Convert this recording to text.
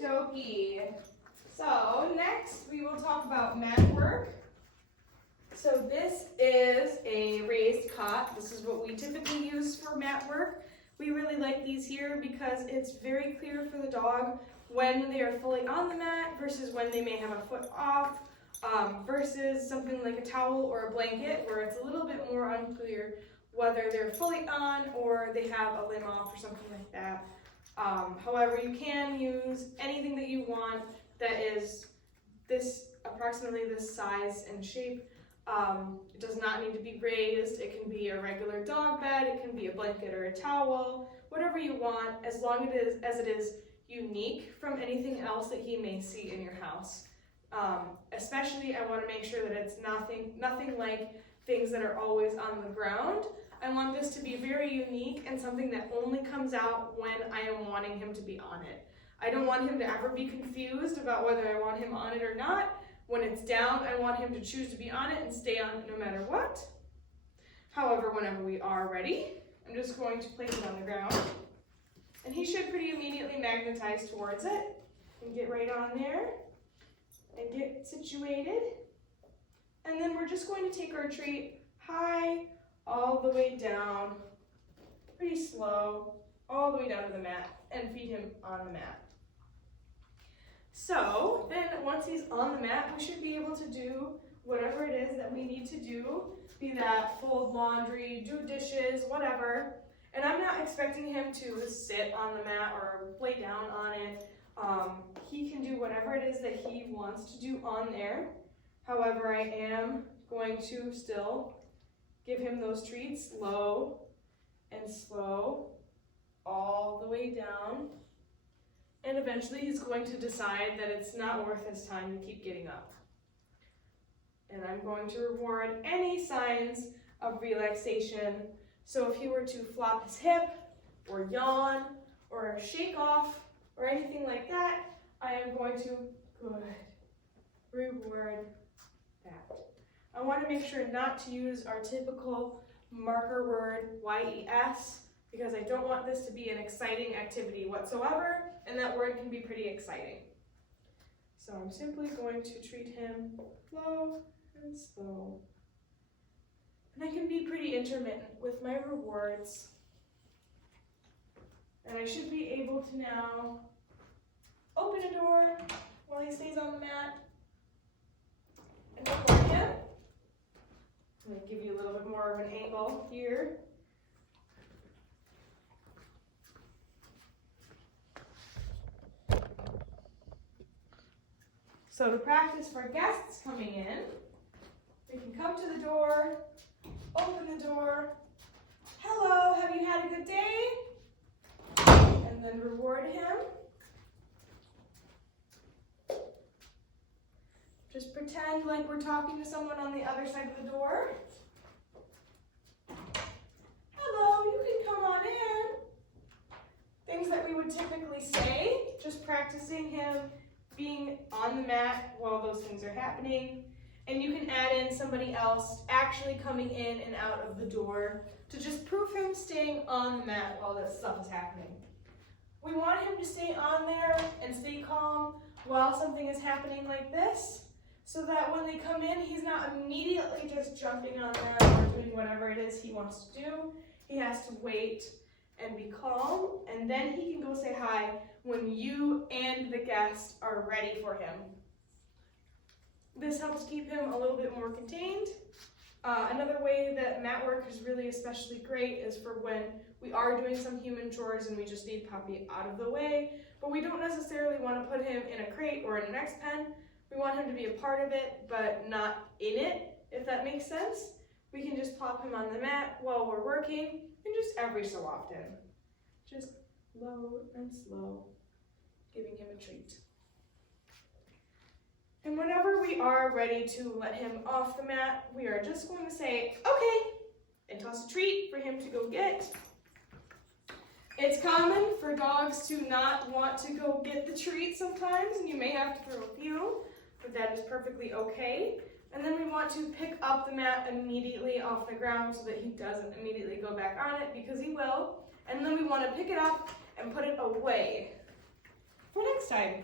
dokie. So next we will talk about mat work. So this is a raised cot. This is what we typically use for mat work. We really like these here because it's very clear for the dog when they are fully on the mat versus when they may have a foot off, versus something like a towel or a blanket where it's a little bit more unclear whether they're fully on or they have a limb off or something like that. However, you can use anything that you want that is approximately this size and shape. It does not need to be raised. It can be a regular dog bed. It can be a blanket or a towel, whatever you want, as long as it is unique from anything else that he may see in your house. Especially, I want to make sure that it's nothing like things that are always on the ground. I want this to be very unique and something that only comes out when I am wanting him to be on it. I don't want him to ever be confused about whether I want him on it or not. When it's down, I want him to choose to be on it and stay on it no matter what. However, whenever we are ready, I'm just going to place it on the ground. And he should pretty immediately magnetize towards it and get right on there and get situated. And then we're just going to take our treat high all the way down, pretty slow, all the way down to the mat and feed him on the mat. So then once he's on the mat, we should be able to do whatever it is that we need to do, be that fold laundry, do dishes, whatever. And I'm not expecting him to sit on the mat or lay down on it. He can do whatever it is that he wants to do on there. However, I am going to still give him those treats low and slow all the way down. And eventually he's going to decide that it's not worth his time to keep getting up. And I'm going to reward any signs of relaxation. So if he were to flop his hip or yawn or shake off or anything like that, I am going to reward that. I want to make sure not to use our typical marker word, YES, because I don't want this to be an exciting activity whatsoever, and that word can be pretty exciting. So I'm simply going to treat him low and slow. And I can be pretty intermittent with my rewards. And I should be able to now open a door while he stays on the mat and reward him. I'm going to give you a little bit more of an angle here. So to practice for guests coming in, we can come to the door, open the door. Hello, have you had a good day? And then reward him. Just pretend like we're talking to someone on the other side of the door. Hello, you can come on in. Things that we would typically say, just practicing him being on the mat while those things are happening. And you can add in somebody else actually coming in and out of the door to just prove him staying on the mat while this stuff is happening. We want him to stay on there and stay calm while something is happening like this, so that when they come in, he's not immediately just jumping on them or doing whatever it is he wants to do. He has to wait and be calm, and then he can go say hi when you and the guest are ready for him. This helps keep him a little bit more contained. Another way that mat work is really especially great is for when we are doing some human chores and we just need Puppy out of the way, but we don't necessarily want to put him in a crate or in an X-pen. We want him to be a part of it, but not in it, if that makes sense. We can just plop him on the mat while we're working, and just every so often. Just low and slow, giving him a treat. And whenever we are ready to let him off the mat, we are just going to say, okay, and toss a treat for him to go get. It's common for dogs to not want to go get the treat sometimes, and you may have to throw a few, but that is perfectly okay. And then we want to pick up the mat immediately off the ground so that he doesn't immediately go back on it, because he will. And then we want to pick it up and put it away for next time.